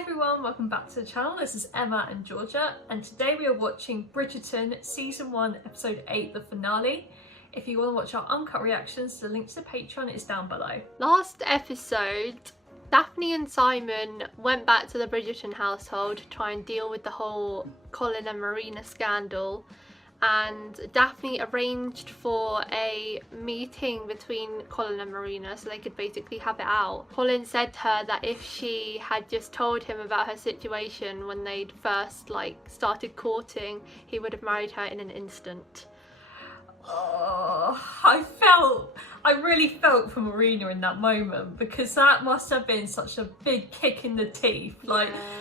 Hi everyone, welcome back to the channel. This is Emma and Georgia, and today we are watching Bridgerton Season 1 Episode 8, the finale. If you want to watch our uncut reactions, the link to the Patreon is down below. Last episode, Daphne and Simon went back to the Bridgerton household to try and deal with the whole Colin and Marina scandal. And Daphne arranged for a meeting between Colin and Marina so they could basically have it out. Colin said to her that if she had just told him about her situation when they'd first started courting, he would have married her in an instant. Oh, I really felt for Marina in that moment, because that must have been such a big kick in the teeth.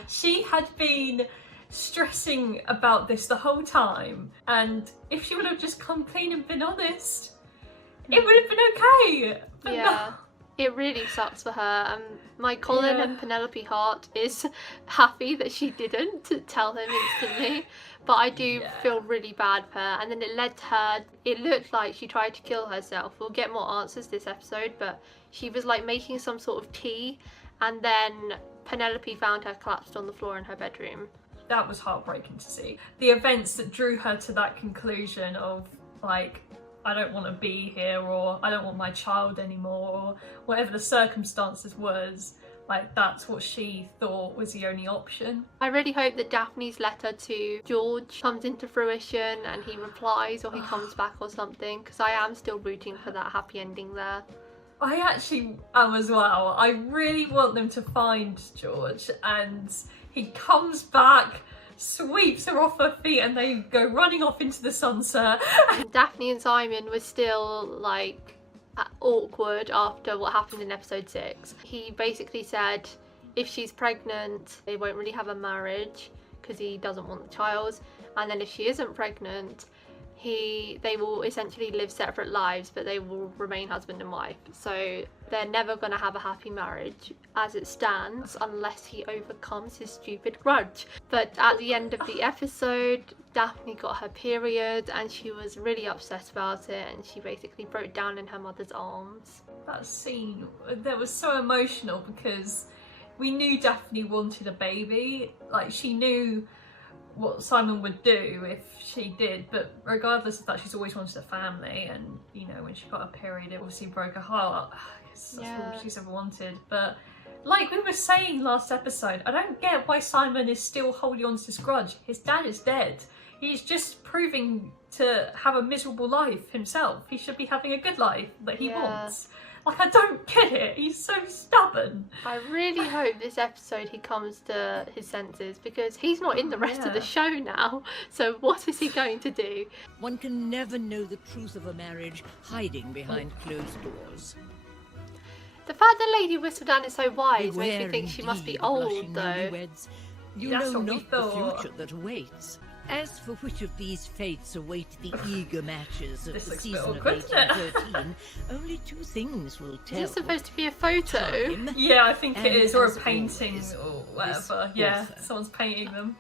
She had been stressing about this the whole time, and if she would have just come clean and been honest, it would have been okay. But yeah, it really sucks for her. My Colin and Penelope heart is happy that she didn't tell him instantly, but I do feel really bad for her. And then it led to her, it looked like she tried to kill herself. We'll get more answers this episode, but she was making some sort of tea, and then Penelope found her collapsed on the floor in her bedroom. That was heartbreaking to see. The events that drew her to that conclusion of I don't want to be here, or I don't want my child anymore, or whatever the circumstances was, that's what she thought was the only option. I really hope that Daphne's letter to George comes into fruition and he replies or he comes back or something, because I am still rooting for that happy ending there. I actually am as well. I really want them to find George, and he comes back, sweeps her off her feet, and they go running off into the sunset. Daphne and Simon were still awkward after what happened in episode 6. He basically said if she's pregnant they won't really have a marriage because he doesn't want the child, and then if she isn't pregnant they will essentially live separate lives, but they will remain husband and wife. So they're never going to have a happy marriage as it stands unless he overcomes his stupid grudge. But at the end of the episode, Daphne got her period and she was really upset about it, and she basically broke down in her mother's arms. That scene, that was so emotional, because we knew Daphne wanted a baby. She knew what Simon would do if she did, but regardless of that, she's always wanted a family, and when she got her period, it obviously broke her heart. I guess that's all she's ever wanted. But like we were saying last episode, I don't get why Simon is still holding on to this grudge. His dad is dead. He's just proving to have a miserable life himself. He should be having a good life that he wants. I don't get it. He's so stubborn. I really hope this episode he comes to his senses, because he's not in the rest of the show now. So what is he going to do? One can never know the truth of a marriage hiding behind closed doors. The fact that Lady Whistledown is so wise makes me think she must be old, though. You know not the future that awaits. As for which of these fates await the eager matches of the season of 1813, only two things will tell. Is this supposed to be a photo? Time, yeah, I think it is, or a painting or whatever. Yeah, someone's painting them.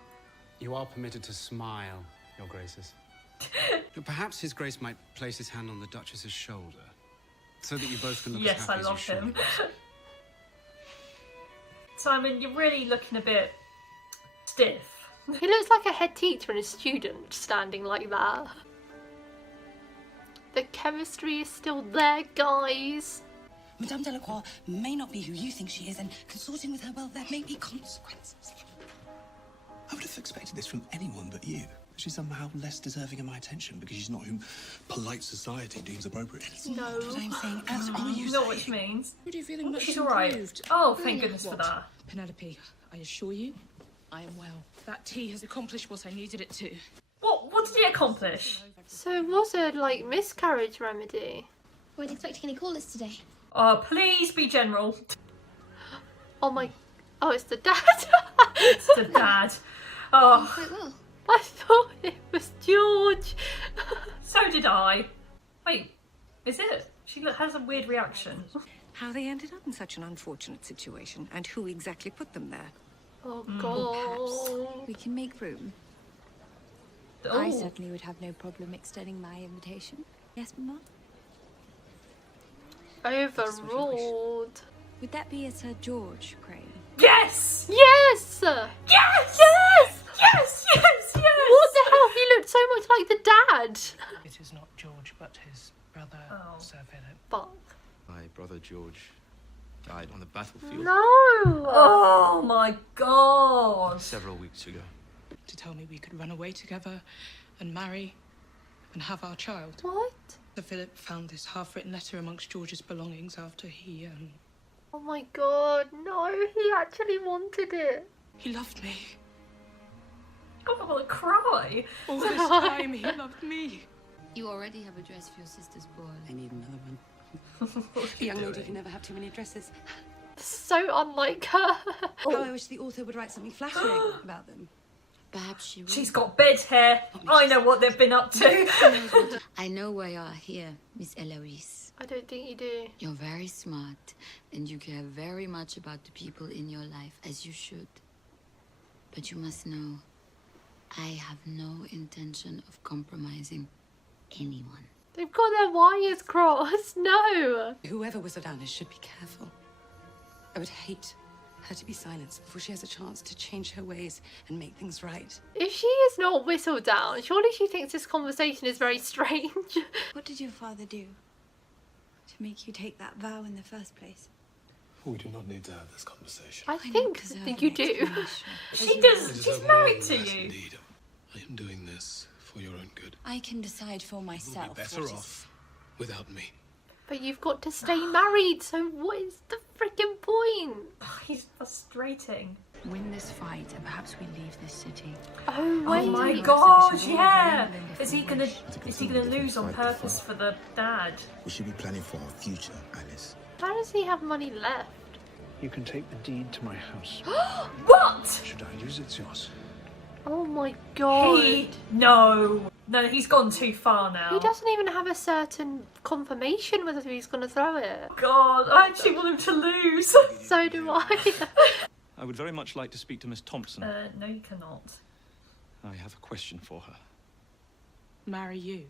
You are permitted to smile, Your Graces. Perhaps His Grace might place his hand on the Duchess's shoulder, so that you both can look as happy I love as you him. should. Simon, you're really looking a bit stiff. He looks like a head teacher and a student standing like that. The chemistry is still there, guys. Madame Delacroix may not be who you think she is, and consorting with her, well, there may be consequences. I would have expected this from anyone but you. She's somehow less deserving of my attention because she's not whom polite society deems appropriate. No. What I'm saying, as are you know what she means. Are you feeling much She's alright. improved? Oh, thank goodness for that. Penelope, I assure you, I am well. That tea has accomplished what I needed it to. What did it accomplish? So was it miscarriage remedy? Weren't expecting any callers today. Oh, please be general. Oh my... Oh, it's the dad. It's the dad. Oh. Quite well. I thought it was George. So did I. Wait, is it? She has a weird reaction. How they ended up in such an unfortunate situation, and who exactly put them there. Oh God. We can make room. Oh. I certainly would have no problem extending my invitation. Yes, Mama? Overruled. Would that be a Sir George, pray? Yes! Yes! Sir Philip. Fuck. My brother George died on the battlefield. No! Oh my god! Several weeks ago. To tell me we could run away together and marry and have our child. What? Sir Philip found this half-written letter amongst George's belongings after he, Oh my god, no, he actually wanted it. He loved me. I want to cry. All this time, he loved me. You already have a dress for your sister's ball. I need another one. A young lady can never have too many dresses. So unlike her. How I wish the author would write something flattering about them. Perhaps she will. She's got bed hair. I know what they've been up to. I know why you are here, Miss Eloise. I don't think you do. You're very smart, and you care very much about the people in your life, as you should. But you must know, I have no intention of compromising anyone. They've got their wires crossed. No. Whoever Whistledown is should be careful. I would hate her to be silenced before she has a chance to change her ways and make things right. If she is not Whistledown, surely she thinks this conversation is very strange. What did your father do to make you take that vow in the first place? We do not need to have this conversation. I think you do. She does. She's married to you. Indeed. I am doing this for your own good. I can decide for You'll myself. be better off without me. But you've got to stay married, so what is the freaking point? Oh, he's frustrating. Win this fight, and perhaps we leave this city. Oh wait. Oh my god, yeah! Is he gonna lose on purpose for the dad? We should be planning for our future, Alice. How does he have money left? You can take the deed to my house. What? Should I use it? It's yours. Oh my god. No, he's gone too far now. He doesn't even have a certain confirmation whether he's going to throw it. God, I actually want him to lose. So do I. I would very much like to speak to Miss Thompson. No, you cannot. I have a question for her. Marry you.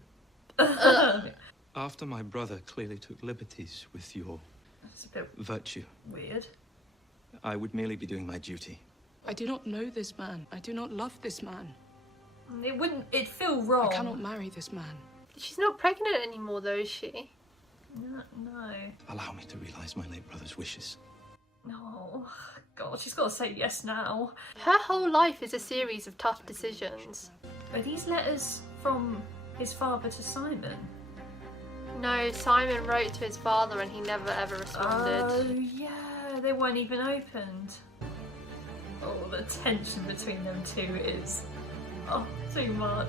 After my brother clearly took liberties with your That's a bit virtue, weird. I would merely be doing my duty. I do not know this man. I do not love this man. It'd feel wrong. I cannot marry this man. She's not pregnant anymore though, is she? No. Allow me to realize my late brother's wishes. Oh, God, she's got to say yes now. Her whole life is a series of tough decisions. Are these letters from his father to Simon? No, Simon wrote to his father and he never ever responded. Oh, yeah, they weren't even opened. Oh, the tension between them two is... Oh, too much.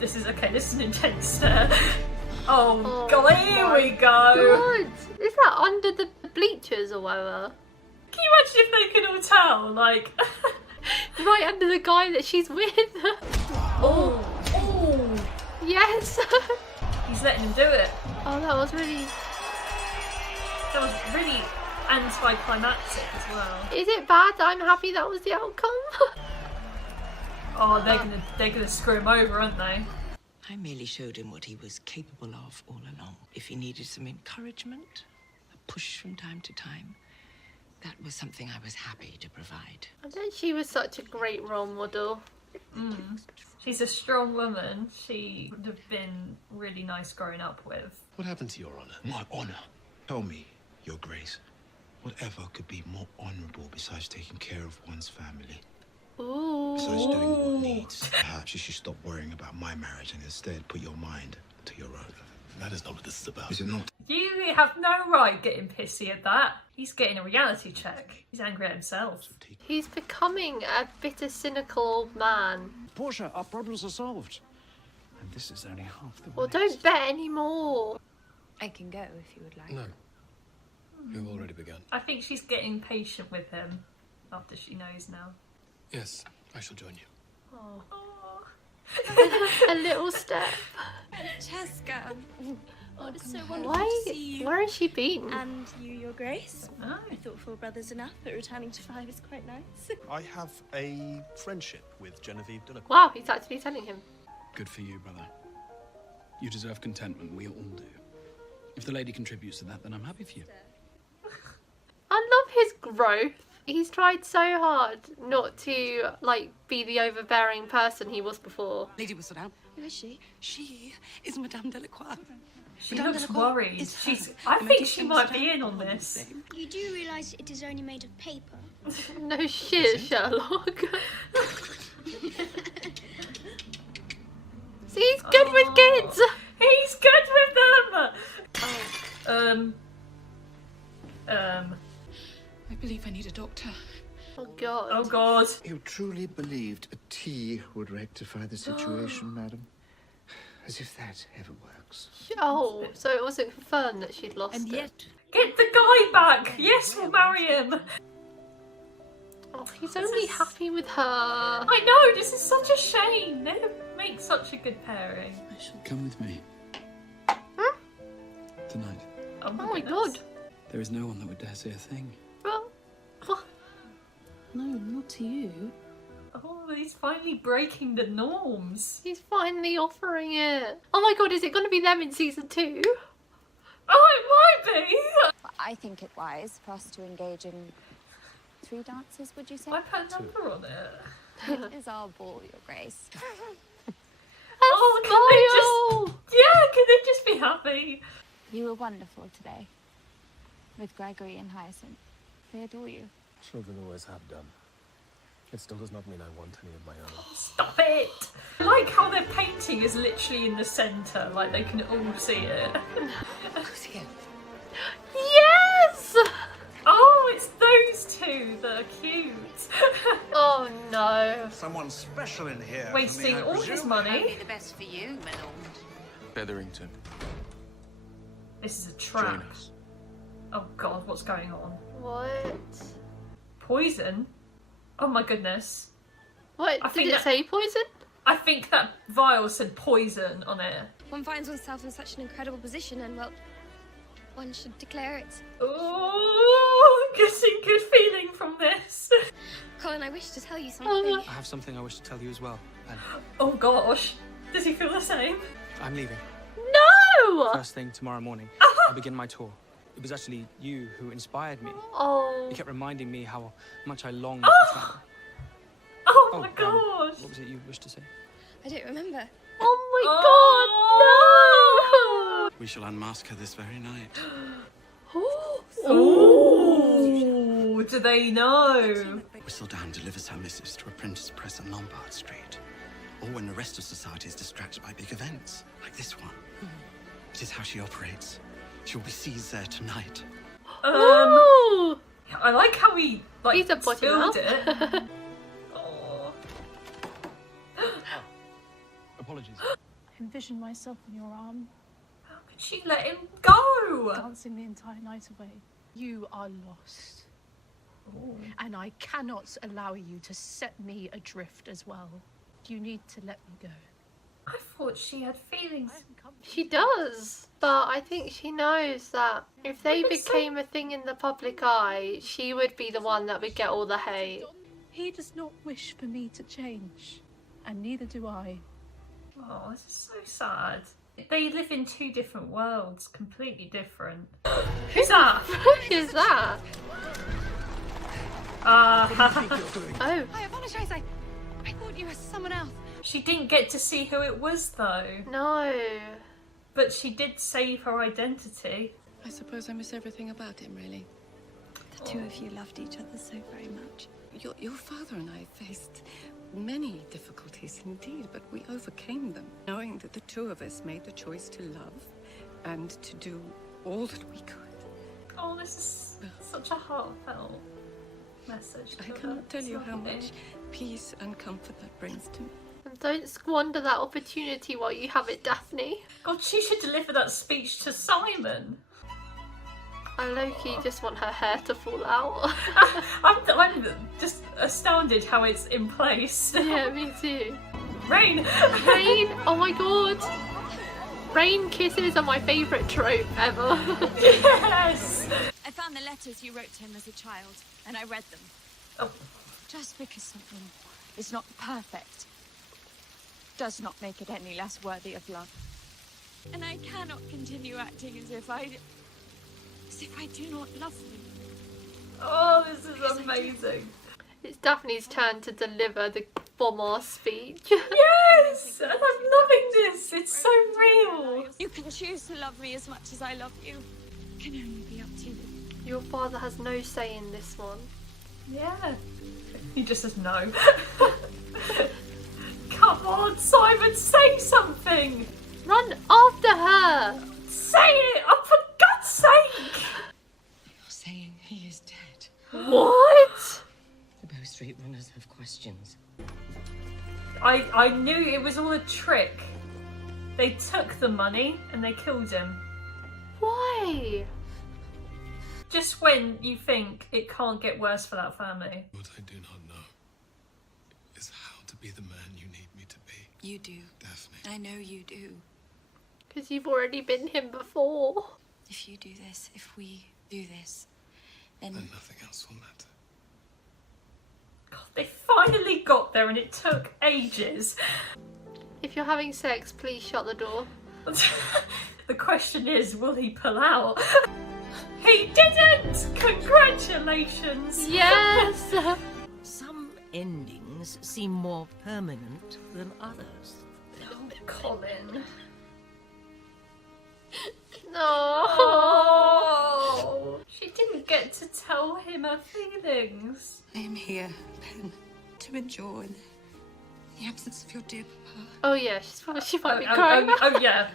This is an intense stare. Oh God, here we go. God. Is that under the bleachers or whatever? Can you imagine if they could all tell? Like... Right under the guy that she's with. Oh. Yes. He's letting him do it. Oh, that was really anticlimactic as well. Is it bad that I'm happy that was the outcome? Oh, they're gonna screw him over, aren't they? I merely showed him what he was capable of all along. If he needed some encouragement, a push from time to time, that was something I was happy to provide. I bet she was such a great role model. She's a strong woman. She would have been really nice growing up with. What happened to your honor? My honor? Tell me, your grace. Whatever could be more honorable besides taking care of one's family? Ooh. Besides doing what needs. Perhaps you should stop worrying about my marriage and instead put your mind to your own. That is not what this is about. Is it not? You have no right getting pissy at that. He's getting a reality check. He's angry at himself. He's becoming a bitter, cynical old man. Portia, our problems are solved. And this is only half the way. Well, don't bet anymore. I can go if you would like. No. You've already begun. I think she's getting patient with him after she knows now. Yes, I shall join you. A little step. Francesca. Oh, it's so wonderful Why? to see you. Where has she been? And you, your grace. Oh. I thought 4 brothers enough, but returning to 5 is quite nice. I have a friendship with Genevieve Delacroix. Wow, he's actually telling him. Good for you, brother. You deserve contentment, we all do. If the lady contributes to that, then I'm happy for you. I love his growth. He's tried so hard not to, like, be the overbearing person he was before. Lady Whistledown. Who is she? She is Madame Delacroix. She looks worried. I think she might be in on this. You do realise it is only made of paper? No shit, Sherlock. See, he's good with kids. He's good with them. I believe I need a doctor. Oh god. Oh god. You truly believed a tea would rectify the situation, madam? As if that ever works. Oh, so it wasn't confirmed that she'd lost And yet, Get the guy back. Yes, we'll marry him. Oh, he's only happy with her. I know, this is such a shame. They make such a good pairing. Come with me. Tonight. Oh my god. There is no one that would dare say a thing. Well, what? No, not to you. Oh, he's finally breaking the norms. He's finally offering it. Oh my god, is it going to be them in season 2? Oh, it might be. I think it wise for us to engage in 3 dances, would you say? I put a number on it. It is our ball, Your Grace. Oh, can they just be happy? You were wonderful today. With Gregory and Hyacinth. They adore you. Children always have done. It still does not mean I want any of my own. Stop it! I like how their painting is literally in the centre, like they can all see it. Yes! Oh, it's those two that are cute. Oh no. Someone special in here. Wasting all his money. the best for you, my lord. Featherington. This is a trap. Join us. Oh god, what's going on? What? Poison? Oh my goodness. What? Did it say poison? I think that vial said poison on it. One finds oneself in such an incredible position and, well, one should declare it. Oh, I'm getting good feeling from this. Colin, I wish to tell you something. I have something I wish to tell you as well. And Oh gosh. Does he feel the same? I'm leaving. No! First thing tomorrow morning, I begin my tour. It was actually you who inspired me. Oh. You kept reminding me how much I longed Oh. for travel. Oh my gosh. What was it you wished to say? I don't remember. Oh my god, no! We shall unmask her this very night. Oh, do they know? Whistledown delivers her missives to a printer's press on Lombard Street. Or when the rest of society is distracted by big events, like this one. It is how she operates. She will be seized there tonight. Ooh. I like how he He's a potty spilled mouth. it. Oh. Apologies. I envisioned myself in your arm. How could she let him go? Dancing the entire night away. You are lost. Ooh. And I cannot allow you to set me adrift as well. You need to let me go. I thought she had feelings. She does, but I think she knows that if they became a thing in the public eye, she would be the one that would get all the hate. He does not wish for me to change, and neither do I. Oh, this is so sad. They live in 2 different worlds, completely different. Who's that? Who's that? Oh. I apologise. I thought you were someone else. She didn't get to see who it was though. No. But she did save her identity. I suppose I miss everything about him, really. The 2 of you loved each other so very much. Your father and I faced many difficulties indeed, but we overcame them, knowing that the 2 of us made the choice to love and to do all that we could. Oh, this is such a heartfelt message. I cannot tell you how much peace and comfort that brings to me. And don't squander that opportunity while you have it, Daphne. God, she should deliver that speech to Simon. I low-key just want her hair to fall out. I'm just astounded how it's in place. Yeah, me too. Rain! Rain! Oh my god! Rain kisses are my favourite trope ever. Yes! I found the letters you wrote to him as a child, and I read them. Oh. Just because something is not perfect does not make it any less worthy of love. And I cannot continue acting as if I do not love you. Oh, this is amazing. It's Daphne's turn to deliver the bomb speech. Yes! And I'm loving this! It's so real! You can choose to love me as much as I love you. It can only be up to you. Your father has no say in this one. Yeah. He just says no. Come on, Simon, say something! Run after her! Say it! Oh, for God's sake! You're saying he is dead. What? The Bow Street runners have questions. I knew it was all a trick. They took the money and they killed him. Why? Just when you think it can't get worse for that family. What I do not know is how to be the man you need me to be. You do. Daphne. I know you do. Because you've already been him before. If you do this, if we do this, then nothing else will matter. God, they finally got there and it took ages. If you're having sex, please shut the door. The question is, will he pull out? He didn't! Congratulations! Yes! Some endings seem more permanent than others. Colin. No. Oh, she didn't get to tell him her feelings. I am here, Pen, to endure in the absence of your dear papa. Oh yeah, she might be crying. Oh yeah,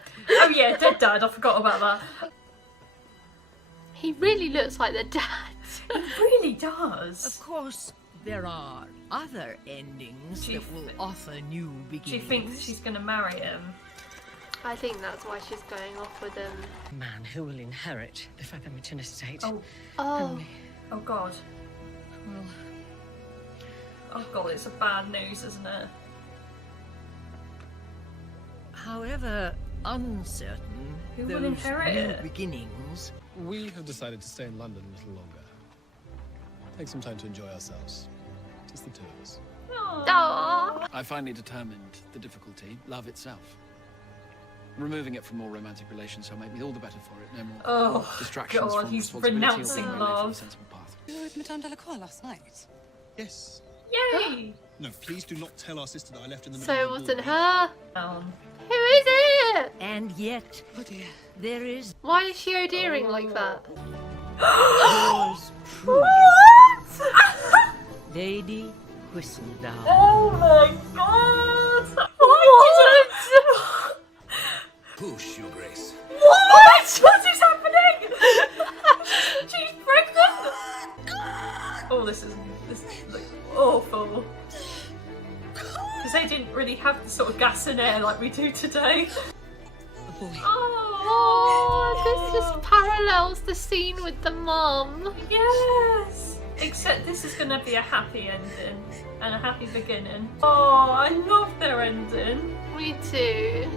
dead dad. I forgot about that. He really looks like the dad. He really does. Of course, there are other endings that will offer new beginnings. Do you think she's going to marry him? I think that's why she's going off with him. A man who will inherit the Featherington estate. Oh. Oh. Oh God. Well, oh God, it's a bad news, isn't it? However uncertain Who will those inherit new it? beginnings. We have decided to stay in London a little longer. Take some time to enjoy ourselves. Just the two of us. Aww. I finally determined the difficulty, love itself. Removing it from all romantic relations shall make me all the better for it. No more distractions God, from he's responsibility or renouncing being my life on a love. sensible path. You were with Madame Delacroix last night. Yes. Yay! No, please do not tell our sister that I left in the middle So it of the wasn't ball. her? Who is it? And yet, oh dear, there is Why is she ODing like that? yours truly, What? Lady Whistledown. Oh my God! Why Push, Your Grace. What? What is happening? She's pregnant! Oh, this looks awful. Because they didn't really have the sort of gas and air like we do today. a boy. Oh, this just parallels the scene with the mum. Yes! Except this is going to be a happy ending and a happy beginning. Oh, I love their ending. Me too.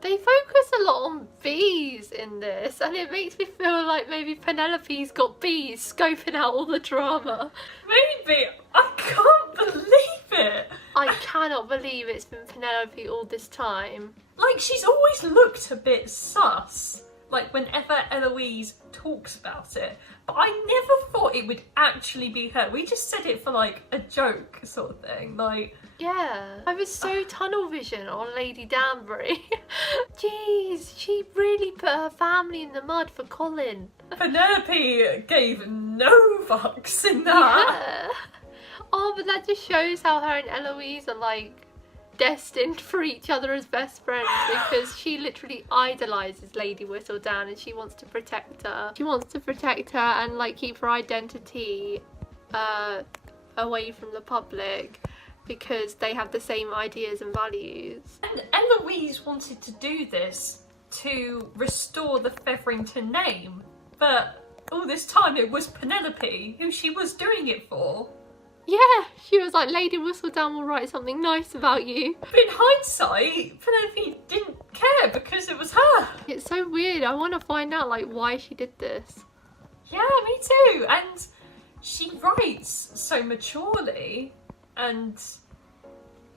They focus a lot on bees in this, and it makes me feel like maybe Penelope's got bees scoping out all the drama. Maybe. I can't believe it. I cannot believe it's been Penelope all this time. Like, she's always looked a bit sus. Like, whenever Eloise talks about it. But I never thought it would actually be her. We just said it for, like, a joke sort of thing. Like... Yeah, I was so tunnel vision on Lady Danbury. Jeez, she really put her family in the mud for Colin. Penelope gave no fucks in that. Yeah. Oh, but that just shows how her and Eloise are like destined for each other as best friends, because she literally idolizes Lady Whistledown and she wants to protect her. She wants to protect her and like keep her identity away from the public, because they have the same ideas and values. And Eloise wanted to do this to restore the Featherington name, but all this time it was Penelope who she was doing it for. Yeah, she was like, Lady Whistledown will write something nice about you. But in hindsight, Penelope didn't care because it was her. It's so weird. I want to find out like why she did this. Yeah, me too. And she writes so maturely, and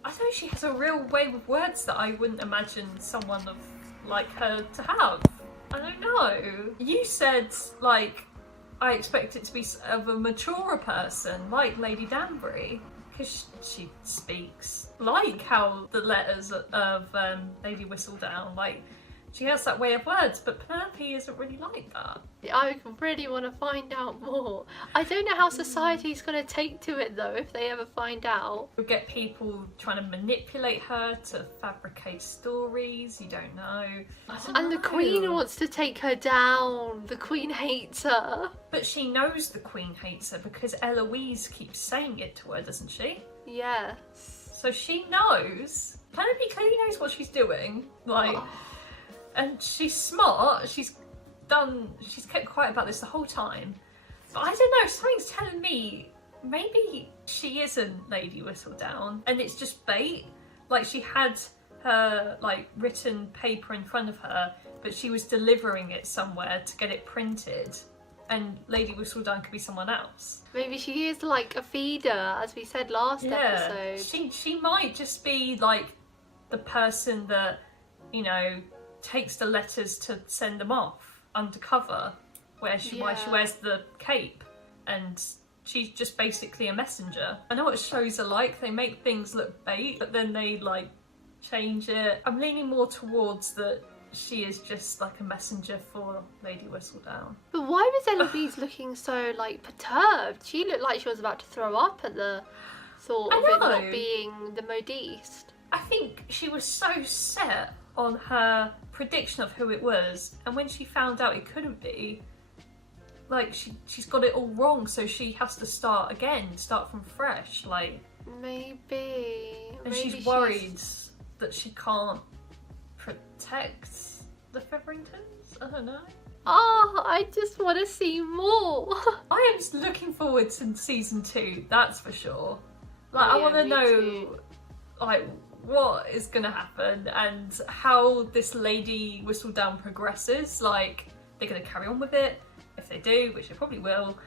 I don't know, she has a real way with words that I wouldn't imagine someone like her to have. I don't know. You said, like, I expect it to be of a maturer person, like Lady Danbury. because she speaks like how the letters of Lady Whistledown, like she has that way of words, but Penelope isn't really like that. I really want to find out more. I don't know how society's going to take to it though, if they ever find out. You'll get people trying to manipulate her to fabricate stories, you don't know. And the Queen wants to take her down. The Queen hates her. But she knows the Queen hates her because Eloise keeps saying it to her, doesn't she? Yes. So she knows. Penelope clearly knows what she's doing. Like... And she's smart, she's kept quiet about this the whole time. But I don't know, something's telling me maybe she isn't Lady Whistledown and it's just bait. Like she had her like written paper in front of her, but she was delivering it somewhere to get it printed. And Lady Whistledown could be someone else. Maybe she is like a feeder, as we said last episode. She might just be like the person that, you know, takes the letters to send them off undercover, why she wears the cape, and she's just basically a messenger. I know what shows are like, they make things look bait, but then they like change it. I'm leaning more towards that she is just like a messenger for Lady Whistledown. But why was Eloise looking so like perturbed? She looked like she was about to throw up at the thought of it not being the modiste. I think she was so set on her prediction of who it was, and when she found out it couldn't be, like she's got it all wrong, so she has to start again, start from fresh, like maybe she's worried that she can't protect the Featheringtons. I don't know. Oh, I just want to see more. I am just looking forward to season 2, that's for sure. Like I want to know like what is going to happen and how this Lady Whistledown progresses. Like, they're going to carry on with it. If they do, which they probably will,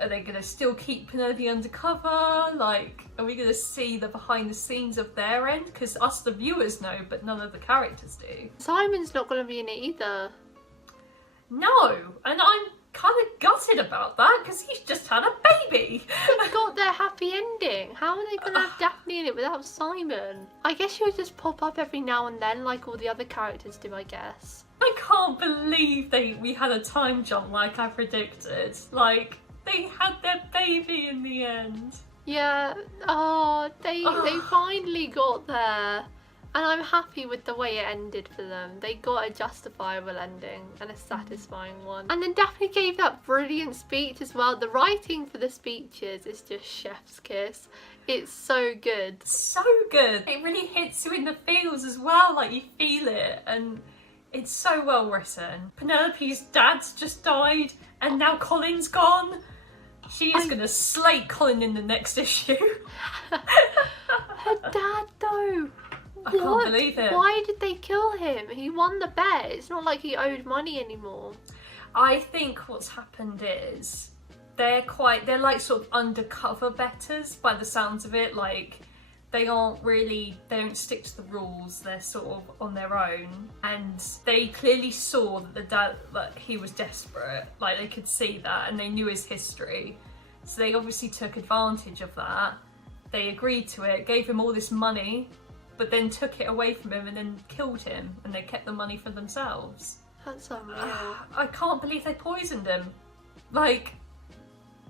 are they going to still keep Penelope undercover? Like, are we going to see the behind the scenes of their end? Because us, the viewers, know, but none of the characters do. Simon's not going to be in it either. No, and I'm kind of gutted about that because he's just had a baby. They got their happy ending. How are they going to have Daphne in it without Simon? I guess she'll just pop up every now and then like all the other characters do, I guess. I can't believe we had a time jump like I predicted. Like, they had their baby in the end. Yeah, they finally got there. And I'm happy with the way it ended for them. They got a justifiable ending and a satisfying one. And then Daphne gave that brilliant speech as well. The writing for the speeches is just chef's kiss. It's so good. So good. It really hits you in the feels as well, like you feel it, and it's so well written. Penelope's dad's just died and now Colin's gone. She is going to slate Colin in the next issue. Her dad though. I can't believe it. Why did they kill him? He won the bet. It's not like he owed money anymore. I think what's happened is they're like sort of undercover betters by the sounds of it. Like they don't stick to the rules. They're sort of on their own, and they clearly saw that the dad, like he was desperate. Like they could see that, and they knew his history, so they obviously took advantage of that. They agreed to it, gave him all this money, but then took it away from him and then killed him, and they kept the money for themselves. That's unreal. I can't believe they poisoned him. Like,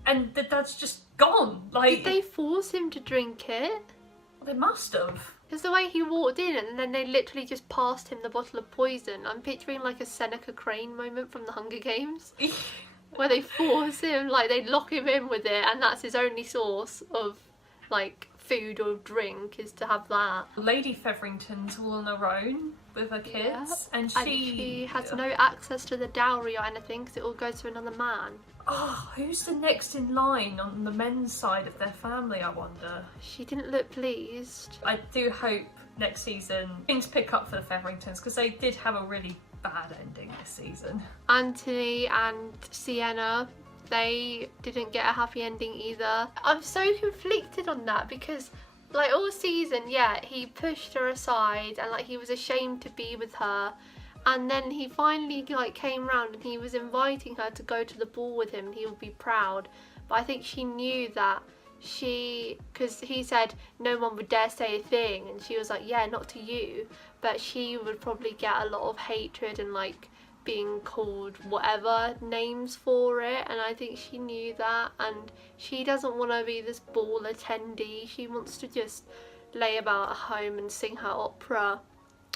and the dad's just gone. Like, did they force him to drink it? They must have. Because the way he walked in and then they literally just passed him the bottle of poison. I'm picturing like a Seneca Crane moment from the Hunger Games. Where they force him, like they lock him in with it, and that's his only source of like food or drink is to have that. Lady Featherington's all on her own with her kids, and she has no access to the dowry or anything because it all goes to another man. Oh, who's the next in line on the men's side of their family, I wonder? She didn't look pleased. I do hope next season things pick up for the Featheringtons because they did have a really bad ending this season. Anthony and Sienna, they didn't get a happy ending either. I'm so conflicted on that because like all season, yeah, he pushed her aside and like he was ashamed to be with her, and then he finally like came round and he was inviting her to go to the ball with him and he would be proud. But I think she knew that because he said no one would dare say a thing, and she was like, yeah, not to you, but she would probably get a lot of hatred and like being called whatever names for it, and I think she knew that, and she doesn't want to be this ball attendee. She wants to just lay about at home and sing her opera.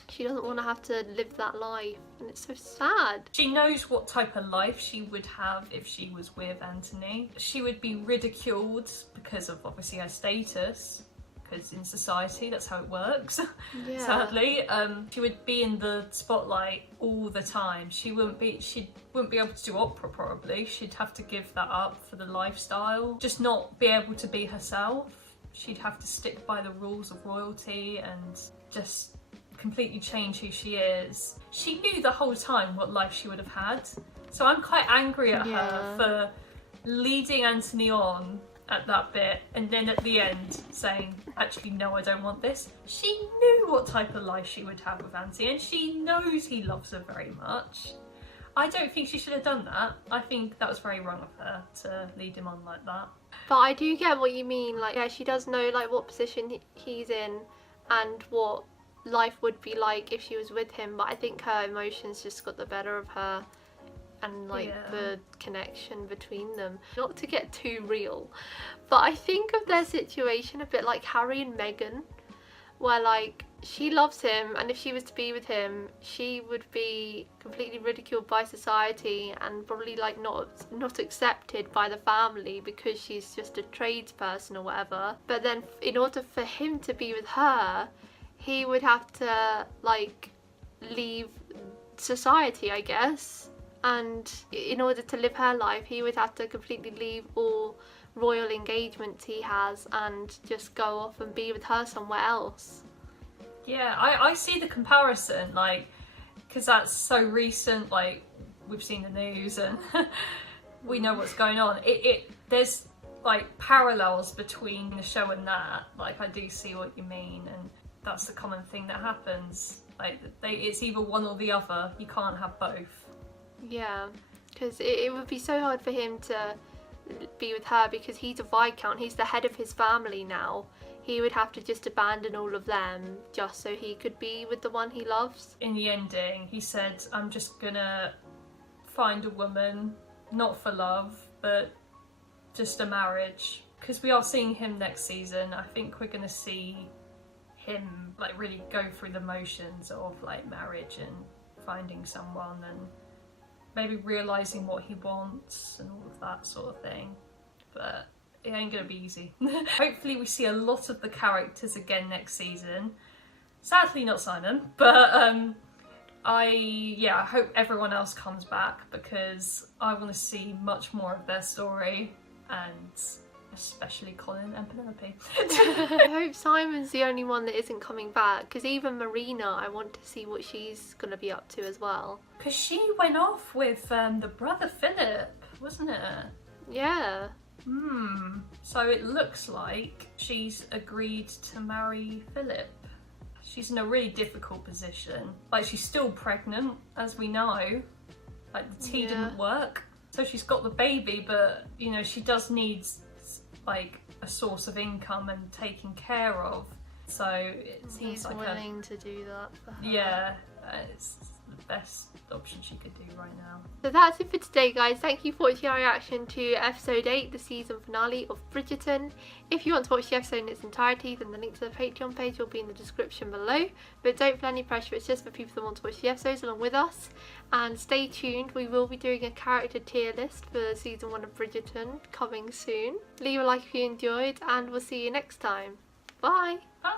She doesn't want to have to live that life, and it's so sad. She knows what type of life she would have if she was with Anthony. She would be ridiculed because of obviously her status, because in society that's how it works. Yeah. Sadly, she would be in the spotlight all the time. She wouldn't be able to do opera probably. She'd have to give that up for the lifestyle, just not be able to be herself. She'd have to stick by the rules of royalty and just completely change who she is. She knew the whole time what life she would have had, so I'm quite angry at her for leading Anthony on at that bit and then at the end saying, actually no, I don't want this. She knew what type of life she would have with Anthony, and she knows he loves her very much. I don't think she should have done that. I think that was very wrong of her to lead him on like that. But I do get what you mean, like, yeah, she does know like what position he's in and what life would be like if she was with him, but I think her emotions just got the better of her, and like the connection between them. Not to get too real, but I think of their situation a bit like Harry and Meghan, where like she loves him, and if she was to be with him she would be completely ridiculed by society and probably like not accepted by the family because she's just a tradesperson or whatever. But then in order for him to be with her, he would have to like leave society, I guess, and in order to live her life he would have to completely leave all royal engagements he has and just go off and be with her somewhere else. Yeah, I see the comparison, like, because that's so recent, like we've seen the news and we know what's going on. There's like parallels between the show and that. Like, I do see what you mean, and that's the common thing that happens. Like, it's either one or the other. You can't have both. Yeah, because it would be so hard for him to be with her because he's a Viscount. He's the head of his family now. He would have to just abandon all of them just so he could be with the one he loves. In the ending, he said, I'm just gonna find a woman, not for love, but just a marriage. Because we are seeing him next season. I think we're gonna see him like really go through the motions of like marriage and finding someone and maybe realising what he wants and all of that sort of thing. But it ain't gonna be easy. Hopefully we see a lot of the characters again next season. Sadly not Simon, but I hope everyone else comes back because I want to see much more of their story, and especially Colin and Penelope. I hope Simon's the only one that isn't coming back, because even Marina, I want to see what she's going to be up to as well. Because she went off with the brother Philip, wasn't it? Yeah. So it looks like she's agreed to marry Philip. She's in a really difficult position. Like, she's still pregnant, as we know. Like, the tea didn't work. So she's got the baby, but, you know, she does need like a source of income and taken care of, so it seems he's like willing to do that for her. Yeah, it's the best option she could do right now. So that's it for today, guys. Thank you for watching our reaction to episode 8, the season finale of Bridgerton. If you want to watch the episode in its entirety, then the link to the Patreon page will be in the description below, but don't feel any pressure, it's just for people that want to watch the episodes along with us. And stay tuned, we will be doing a character tier list for season 1 of Bridgerton coming soon. Leave a like if you enjoyed, and we'll see you next time. Bye! Bye!